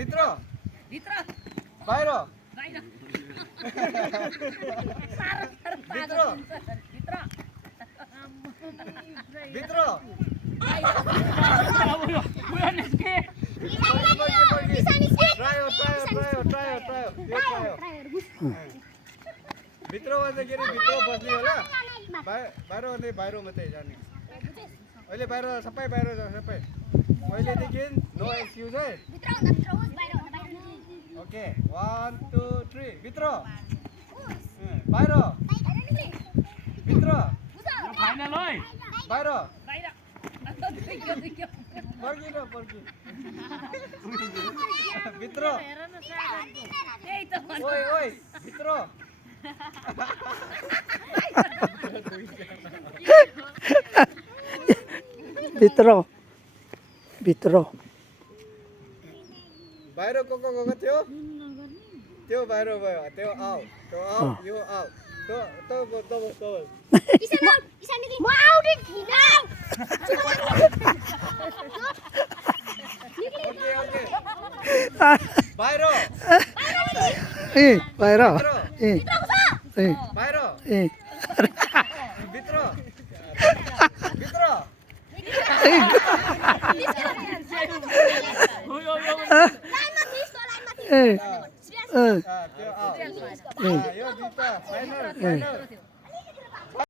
भित्र भित्र बाहिर बाहिर भित्र भित्र भित्र भित्रमा चाहिँ के अरे भित्र बस्ने होला बाहिर भने बाहिर मात्रै जाने अहिले बाहिर सबै बाहिर जान्छ सबै पहिलेदेखि नो एक्सक्युज है ओके 1 2 3 भित्र बाहिर भित्र फाइनल है बाहिर बाहिर पर्खिन पर्खि भित्र त्यही त ओइ ओइ भित्र भित्र भित्र बाहिर को गएको थियो त्यो बाहिर भयो त्यो आऊ यो आऊ त बस म आउँदै थिइन ओके ओके बाहिर ए बाहिर ए ए बाहिर ए भित्र भित्र ए त्यो आऊ यो दुईटा फाइनल फाइनल